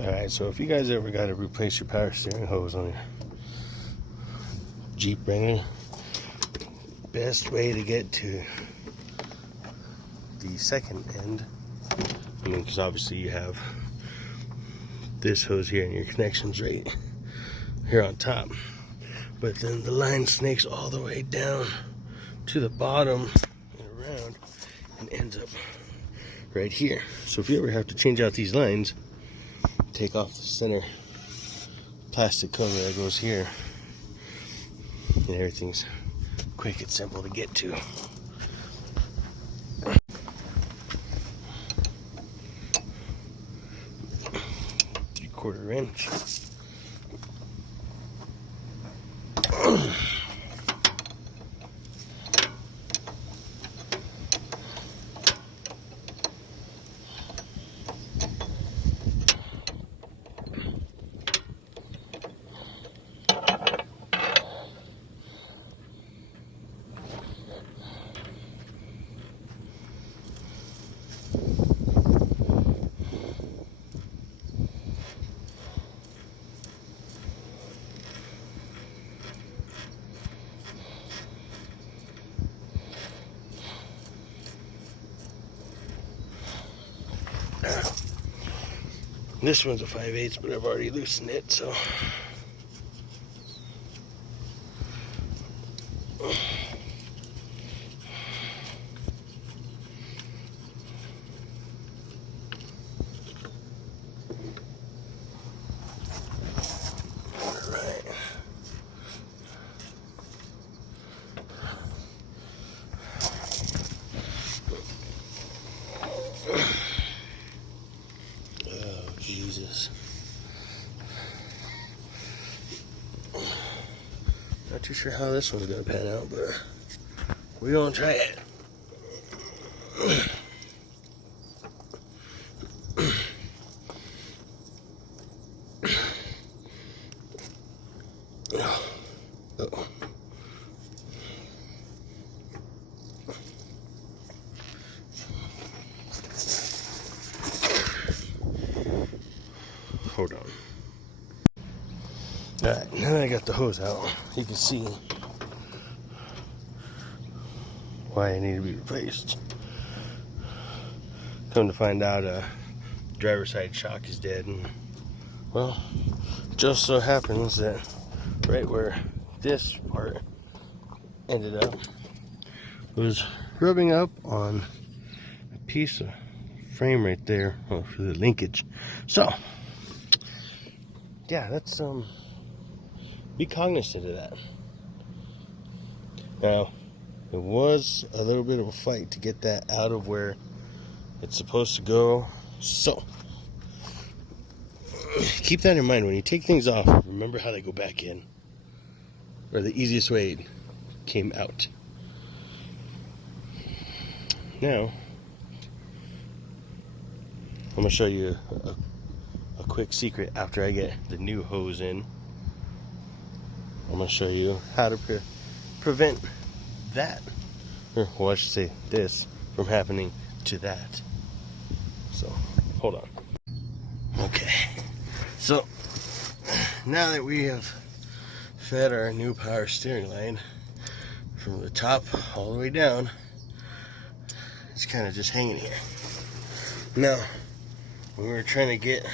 Alright, so if you guys ever got to replace your power steering hose on your Jeep Wrangler, best way to get to the second end, I mean, because obviously you have this hose here and your connection's right here on top, but then the line snakes all the way down to the bottom and around and ends up right here. So if you ever have to change out these lines, take off the center plastic cover that goes here, and everything's quick and simple to get to. 3/4 inch. This one's a 5/8, but I've already loosened it, so. Alright. Jesus. Not too sure how this one's gonna pan out, but we're gonna try it. Uh-oh. Hold on. Alright, now that I got the hose out, you can see why I need to be replaced. Come to find out, driver's side shock is dead, and well, just so happens that right where this part ended up was rubbing up on a piece of frame right there for the linkage. So yeah, that's be cognizant of that. Now, it was a little bit of a fight to get that out of where it's supposed to go, so keep that in mind when you take things off. Remember how they go back in, or the easiest way it came out. Now I'm gonna show you a quick secret. After I get the new hose in, I'm gonna show you how to prevent that, or well, I should say this, from happening to that. So hold on. Okay, so now that we have fed our new power steering line from the top all the way down, it's kind of just hanging here. Now, when we were trying to get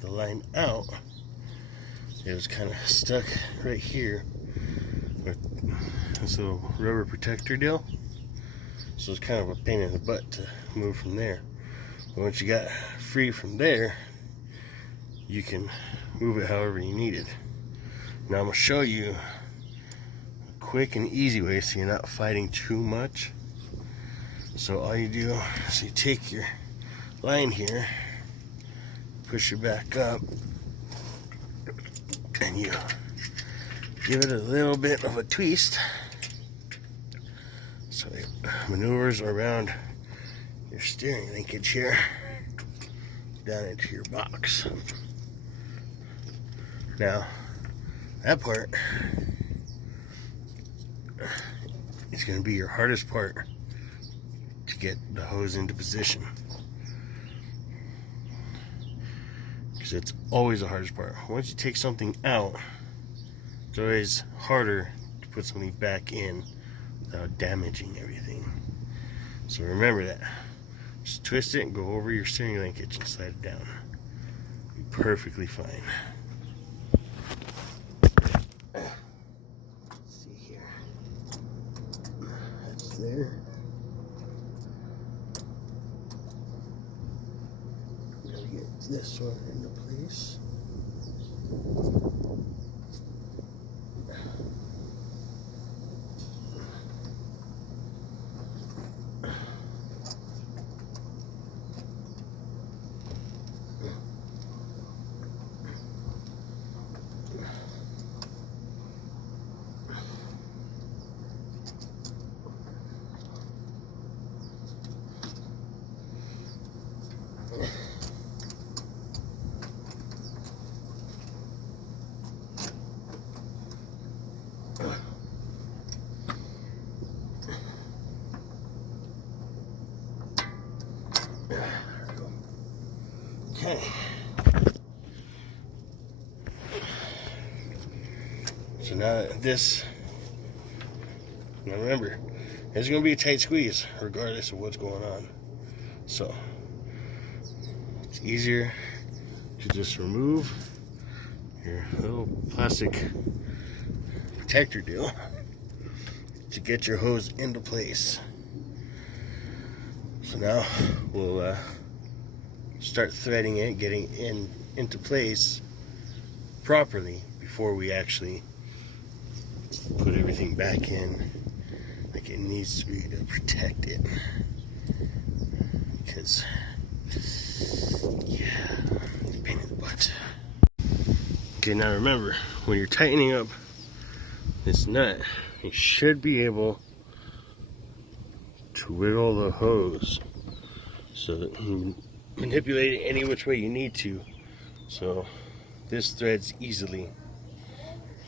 the line out, it was kind of stuck right here with this little rubber protector deal. So it's kind of a pain in the butt to move from there. But once you got free from there, you can move it however you need it. Now I'm going to show you a quick and easy way so you're not fighting too much. So all you do is you take your line here, push it back up, and you give it a little bit of a twist so it maneuvers around your steering linkage here down into your box. Now that part is going to be your hardest part to get the hose into position, because it's always the hardest part. Once you take something out, it's always harder to put something back in without damaging everything. So remember that. Just twist it and go over your steering linkage and slide it down. Be perfectly fine. Let's see here. That's there. Gotta get this one into place. Okay. So now this, now remember, it's going to be a tight squeeze regardless of what's going on. So it's easier to just remove your little plastic protector deal to get your hose into place. So now we'll start threading it, getting into place properly before we actually put everything back in like it needs to be to protect it. Because, yeah, it's a pain in the butt. Okay, now remember, when you're tightening up this nut, you should be able to wiggle the hose so that you manipulate it any which way you need to, so this threads easily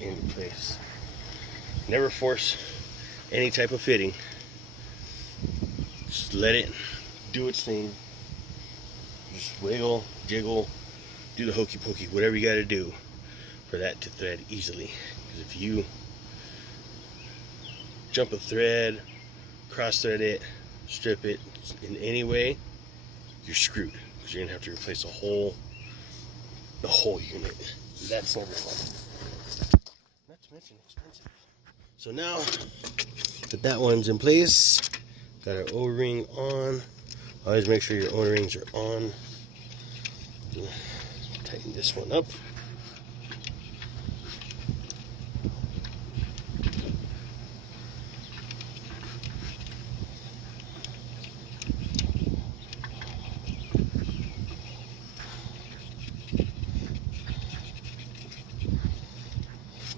into place. Never force any type of fitting. Just let it do its thing. Just wiggle, jiggle, do the hokey pokey, whatever you got to do for that to thread easily. Because if you jump a thread, cross thread it, strip it in any way, you're screwed, because you're gonna have to replace the whole unit. That's never fun. Not to mention expensive. So now that one's in place, got our O-ring on. Always make sure your O-rings are on. Tighten this one up.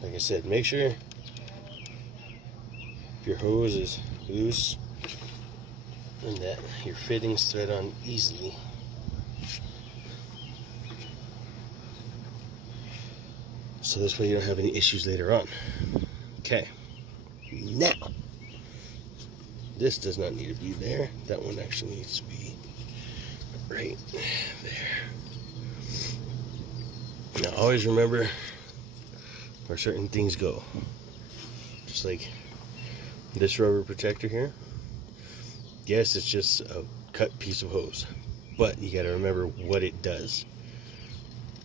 Like I said, make sure your hose is loose and that your fittings thread on easily. So this way you don't have any issues later on. Okay. Now, this does not need to be there. That one actually needs to be right there. Now always remember where certain things go. Just like this rubber protector here. Yes, it's just a cut piece of hose, but you got to remember what it does.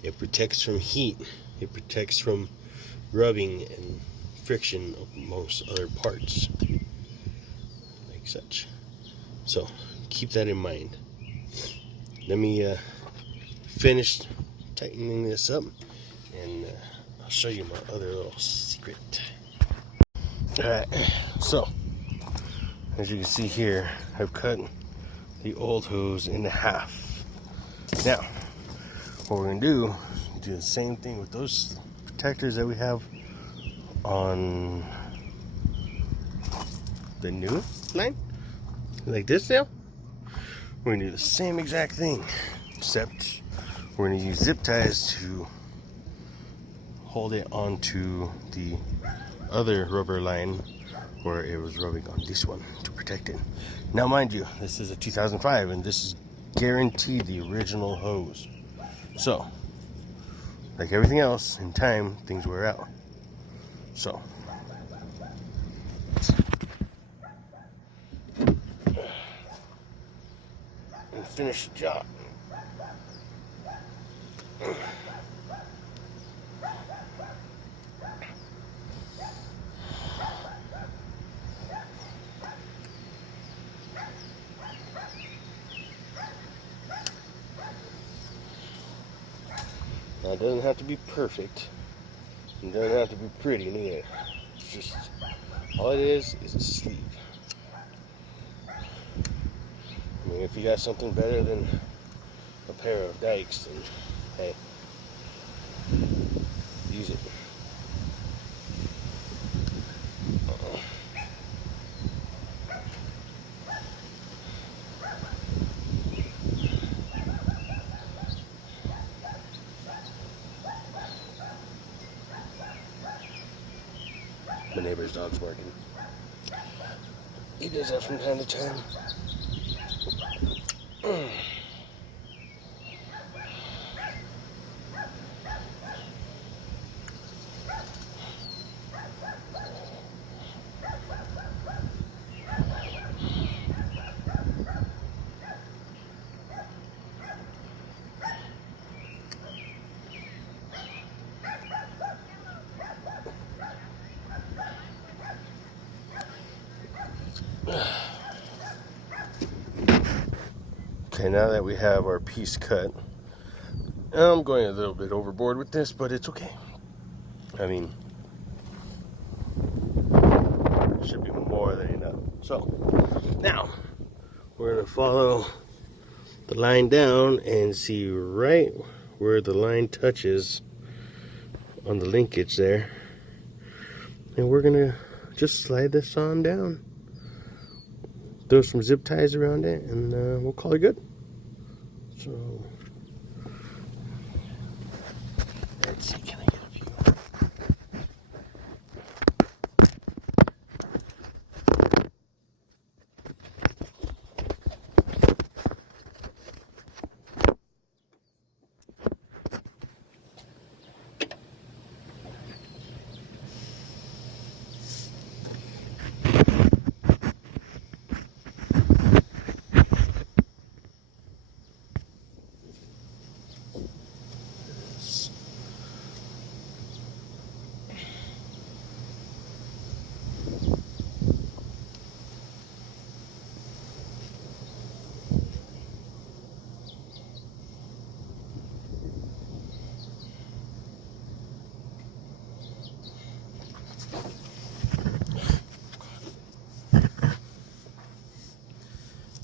It protects from heat. It protects from rubbing and friction amongst other parts, like such. So keep that in mind. Let me finish tightening this up, and I'll show you my other little secret. Alright, so as you can see here, I've cut the old hose into half. Now, what we're going to do the same thing with those protectors that we have on the new line, like this now. We're going to do the same exact thing, except we're going to use zip ties to hold it onto the other rubber line where it was rubbing on this one to protect it. Now mind you, this is a 2005 and this is guaranteed the original hose. So like everything else, in time, things wear out. So, and finish the job. Now, it doesn't have to be perfect. It doesn't have to be pretty neither. It's just, all it is a sleeve. I mean, if you got something better than a pair of dikes, then hey, use it. My neighbor's dog's barking. He does that from time to time. Okay, now that we have our piece cut, I'm going a little bit overboard with this, but it's okay. I mean, it should be more than enough. So, now, we're going to follow the line down and see right where the line touches on the linkage there. And we're going to just slide this on down. Throw some zip ties around it, and we'll call it good. So, let's see, can I get a view?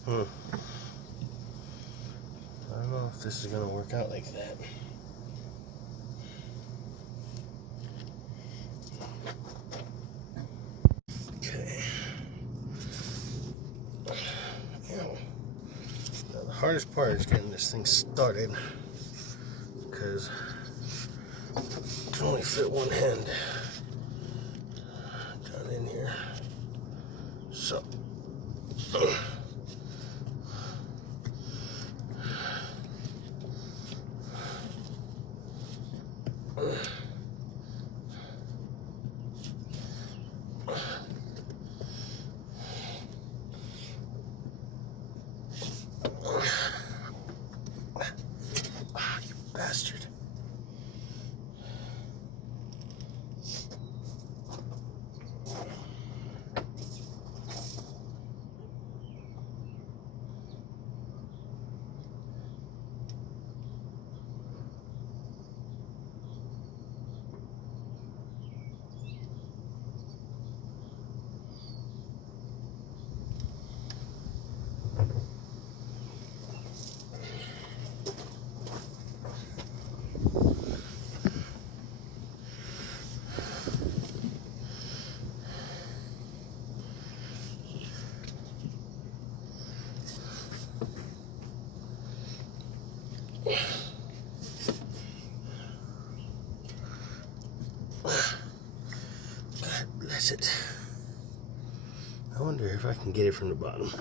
I don't know if this is going to work out like that. Okay. Now the hardest part is getting this thing started, because it can only fit one hand down in here. So, you bastard. God bless it. I wonder if I can get it from the bottom.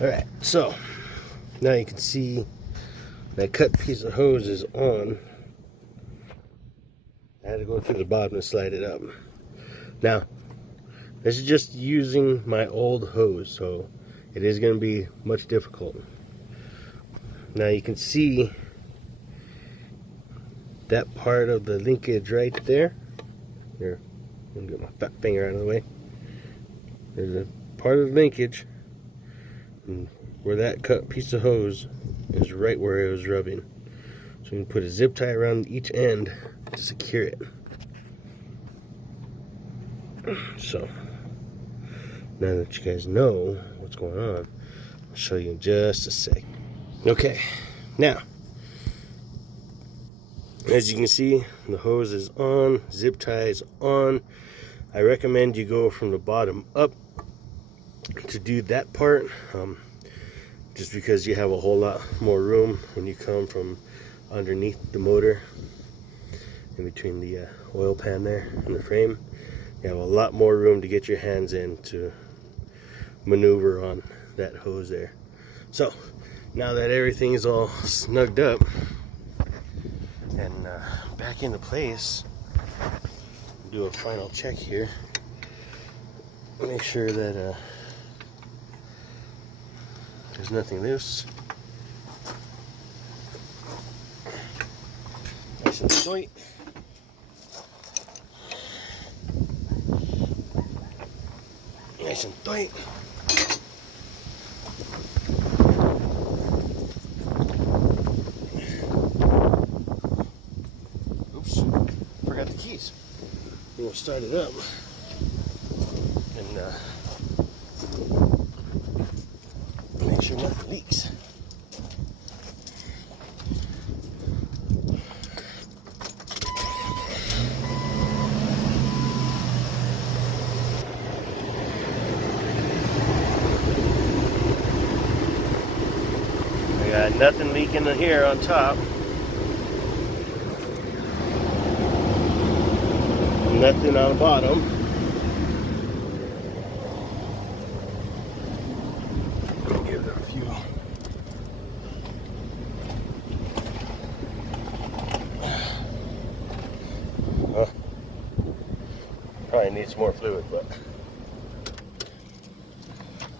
Alright, so now you can see that cut piece of hose is on. I had to go through the bottom and slide it up. Now, this is just using my old hose, so it is going to be much difficult. Now you can see that part of the linkage right there. Here, I'm going to get my fat finger out of the way. There's a part of the linkage, and where that cut piece of hose is right where it was rubbing. So you can put a zip tie around each end to secure it. So now that you guys know what's going on, I'll show you in just a sec. Okay, now as you can see, the hose is on, zip tie is on. I recommend you go from the bottom up to do that part, just because you have a whole lot more room when you come from underneath the motor, in between the oil pan there and the frame. You have a lot more room to get your hands in to maneuver on that hose there. So now that everything is all snugged up and back into place, do a final check here. Make sure that there's nothing loose. Nice and tight. Nice and tight. Oops, forgot the keys. We'll start it up and make sure nothing leaks. I got nothing leaking in here on top. Nothing on the bottom. Give it a few. Probably needs more fluid, but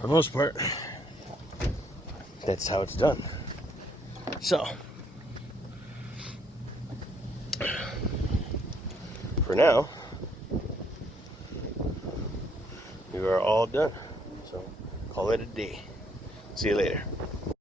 for the most part, that's how it's done. So, for now, we are all done. So, call it a day. See you later.